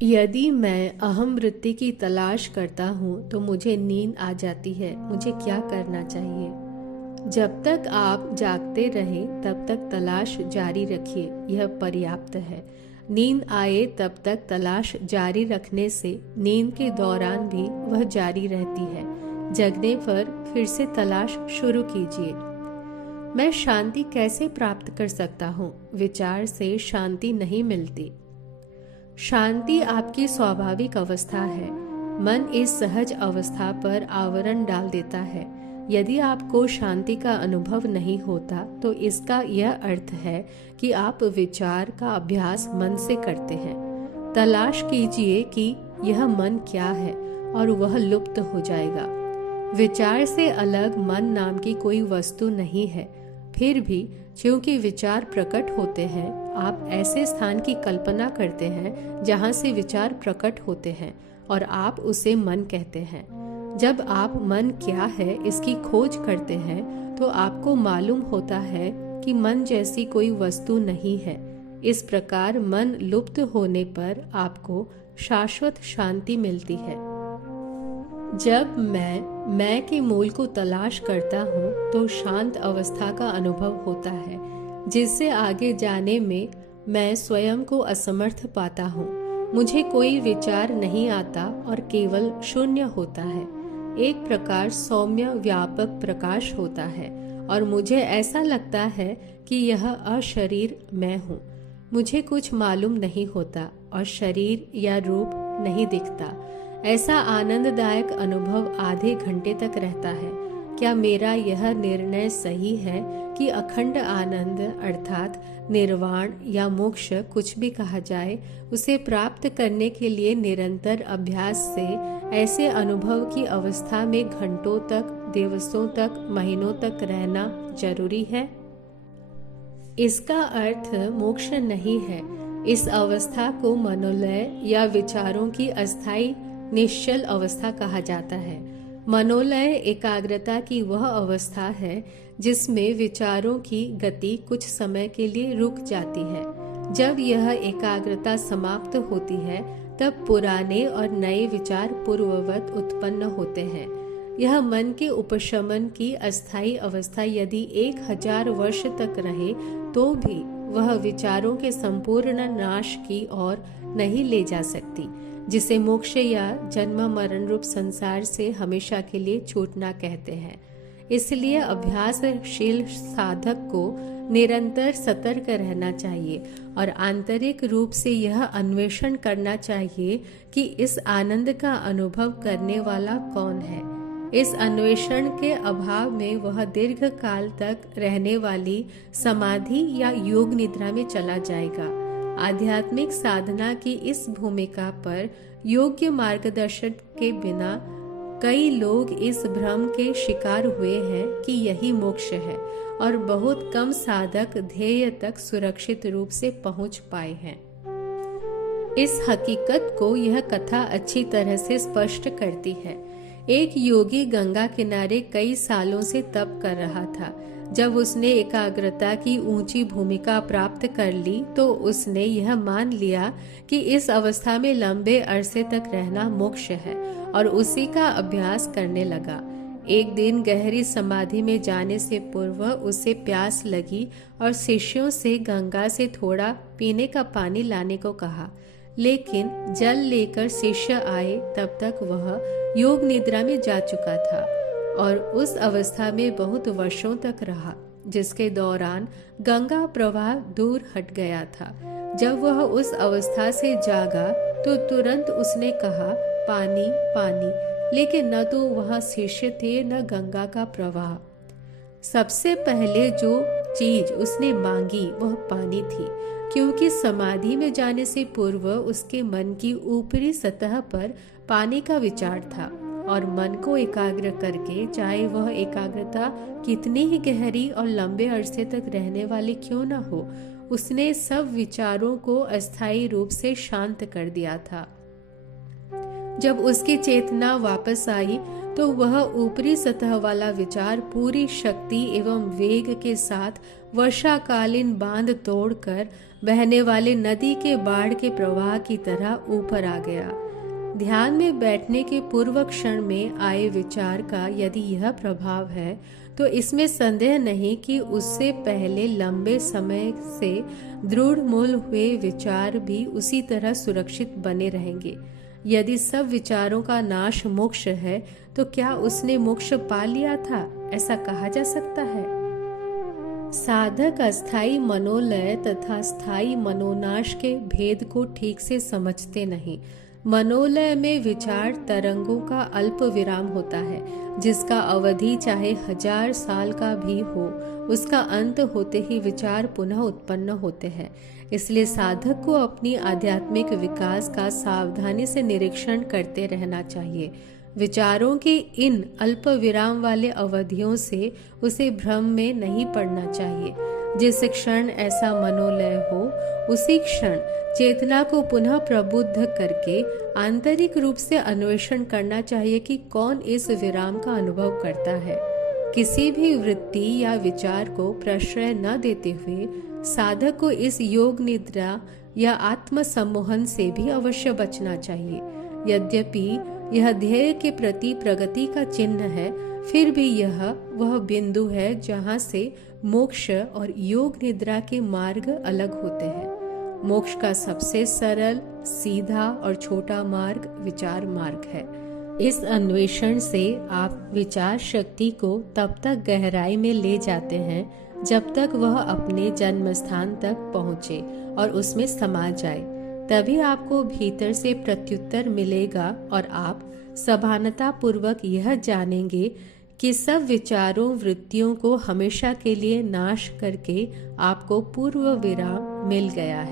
यदि मैं अहम वृत्ति की तलाश करता हूँ तो मुझे नींद आ जाती है। मुझे क्या करना चाहिए? जब तक आप जागते रहें तब तक तलाश जारी रखिए, यह पर्याप्त है। नींद आए तब तक तलाश जारी रखने से नींद के दौरान भी वह जारी रहती है। जगने पर फिर से तलाश शुरू कीजिए। मैं शांति कैसे प्राप्त कर सकता हूँ? विचार से शांति नहीं मिलती। शांति आपकी स्वाभाविक अवस्था है। मन इस सहज अवस्था पर आवरण डाल देता है। यदि आपको शांति का अनुभव नहीं होता तो इसका यह अर्थ है कि आप विचार का अभ्यास मन से करते हैं। तलाश कीजिए कि यह मन क्या है और वह लुप्त हो जाएगा। विचार से अलग मन नाम की कोई वस्तु नहीं है। फिर भी क्योंकि विचार प्रकट होते हैं, आप ऐसे स्थान की कल्पना करते हैं जहां से विचार प्रकट होते हैं और आप उसे मन कहते हैं। जब आप मन क्या है इसकी खोज करते हैं तो आपको मालूम होता है कि मन जैसी कोई वस्तु नहीं है। इस प्रकार मन लुप्त होने पर आपको शाश्वत शांति मिलती है। जब मैं के मूल को तलाश करता हूँ तो शांत अवस्था का अनुभव होता है, जिससे आगे जाने में मैं स्वयं को असमर्थ पाता हूँ। मुझे कोई विचार नहीं आता और केवल शून्य होता है। एक प्रकार सौम्य व्यापक प्रकाश होता है और मुझे ऐसा लगता है कि यह अशरीर मैं हूँ। मुझे कुछ मालूम नहीं होता और शरीर या रूप नहीं दिखता। ऐसा आनंददायक अनुभव आधे घंटे तक रहता है। क्या मेरा यह निर्णय सही है कि अखंड आनंद अर्थात निर्वाण या मोक्ष कुछ भी कहा जाए, उसे प्राप्त करने के लिए निरंतर अभ्यास से ऐसे अनुभव की अवस्था में घंटों तक, दिवसों तक, महीनों तक रहना जरूरी है? इसका अर्थ मोक्ष नहीं है। इस अवस्था को मनोलय या विचारों की अस्थायी निश्चल अवस्था कहा जाता है। मनोलय एकाग्रता की वह अवस्था है जिसमें विचारों की गति कुछ समय के लिए रुक जाती है। जब यह एकाग्रता समाप्त होती है तब पुराने और नए विचार पूर्ववत उत्पन्न होते हैं। यह मन के उपशमन की अस्थायी अवस्था यदि 1000 वर्ष तक रहे तो भी वह विचारों के संपूर्ण नाश की ओर नहीं ले जा सकती, जिसे मोक्ष या जन्म मरण रूप संसार से हमेशा के लिए छूटना कहते हैं। इसलिए अभ्यासशील साधक को निरंतर सतर्क रहना चाहिए और आंतरिक रूप से यह अन्वेषण करना चाहिए कि इस आनंद का अनुभव करने वाला कौन है। इस अन्वेषण के अभाव में वह दीर्घ काल तक रहने वाली समाधि या योग निद्रा में चला जाएगा। आध्यात्मिक साधना की इस भूमिका पर योग्य मार्गदर्शन के बिना कई लोग इस भ्रम के शिकार हुए हैं कि यही मोक्ष है और बहुत कम साधक ध्येय तक सुरक्षित रूप से पहुंच पाए हैं। इस हकीकत को यह कथा अच्छी तरह से स्पष्ट करती है। एक योगी गंगा किनारे कई सालों से तप कर रहा था। जब उसने एकाग्रता की ऊंची भूमिका प्राप्त कर ली तो उसने यह मान लिया कि इस अवस्था में लंबे अरसे तक रहना मोक्ष है और उसी का अभ्यास करने लगा। एक दिन गहरी समाधि में जाने से पूर्व उसे प्यास लगी और शिष्यों से गंगा से थोड़ा पीने का पानी लाने को कहा, लेकिन जल लेकर शिष्य आए तब तक वह योग निद्रा में जा चुका था और उस अवस्था में बहुत वर्षों तक रहा, जिसके दौरान गंगा प्रवाह दूर हट गया था। जब वह उस अवस्था से जागा तो तुरंत उसने कहा, पानी पानी, लेकिन न तो वह शिष्य थे न गंगा का प्रवाह। सबसे पहले जो चीज उसने मांगी वह पानी थी, क्योंकि समाधि में जाने से पूर्व उसके मन की ऊपरी सतह पर पानी का विचार था और मन को एकाग्र करके, चाहे वह एकाग्रता कितनी ही गहरी और लंबे अरसे तक रहने वाली क्यों न हो, उसने सब विचारों को अस्थायी रूप से शांत कर दिया था। जब उसकी चेतना वापस आई तो वह ऊपरी सतह वाला विचार पूरी शक्ति एवं वेग के साथ वर्षाकालीन बांध तोड़कर बहने वाले नदी के बाढ़ के प्रवाह की तरह ऊपर आ गया। ध्यान में बैठने के पूर्व क्षण में आए विचार का यदि यह प्रभाव है तो इसमें संदेह नहीं कि उससे पहले लंबे समय से दृढ़ मूल हुए विचार भी उसी तरह सुरक्षित बने रहेंगे। यदि सब विचारों का नाश मोक्ष है तो क्या उसने मोक्ष पा लिया था, ऐसा कहा जा सकता है? साधक अस्थाई मनोलय तथा स्थायी मनोनाश के भेद को ठीक से समझते नहीं। मनोलय में विचार तरंगों का अल्प विराम होता है, जिसका अवधि चाहे 1000 साल का भी हो, उसका अंत होते ही विचार पुनः उत्पन्न होते हैं। इसलिए साधक को अपनी आध्यात्मिक विकास का सावधानी से निरीक्षण करते रहना चाहिए। विचारों के इन अल्प विराम वाले अवधियों से उसे भ्रम में नहीं पड़ना चाहिए। जिस क्षण ऐसा मनोलय हो उसी क्षण चेतना को पुनः प्रबुद्ध करके आंतरिक रूप से अन्वेषण करना चाहिए कि कौन इस विराम का अनुभव करता है। किसी भी वृत्ति या विचार को प्रश्रय न देते हुए साधक को इस योग निद्रा या आत्म सम्मोहन से भी अवश्य बचना चाहिए। यद्यपि यह ध्येय के प्रति प्रगति का चिन्ह है, फिर भी यह वह बिंदु है जहाँ से मोक्ष और योग निद्रा के मार्ग अलग होते हैं। मोक्ष का सबसे सरल, सीधा और छोटा मार्ग विचार मार्ग है। इस अन्वेषण से आप विचार शक्ति को तब तक गहराई में ले जाते हैं जब तक वह अपने जन्म स्थान तक पहुँचे और उसमें समा जाए। तभी आपको भीतर से प्रत्युत्तर मिलेगा और आप सभानता पूर्वक यह जानेंगे कि सब विचारों वृत्तियों को हमेशा के लिए नाश करके आपको पूर्व विराम मिल गया है।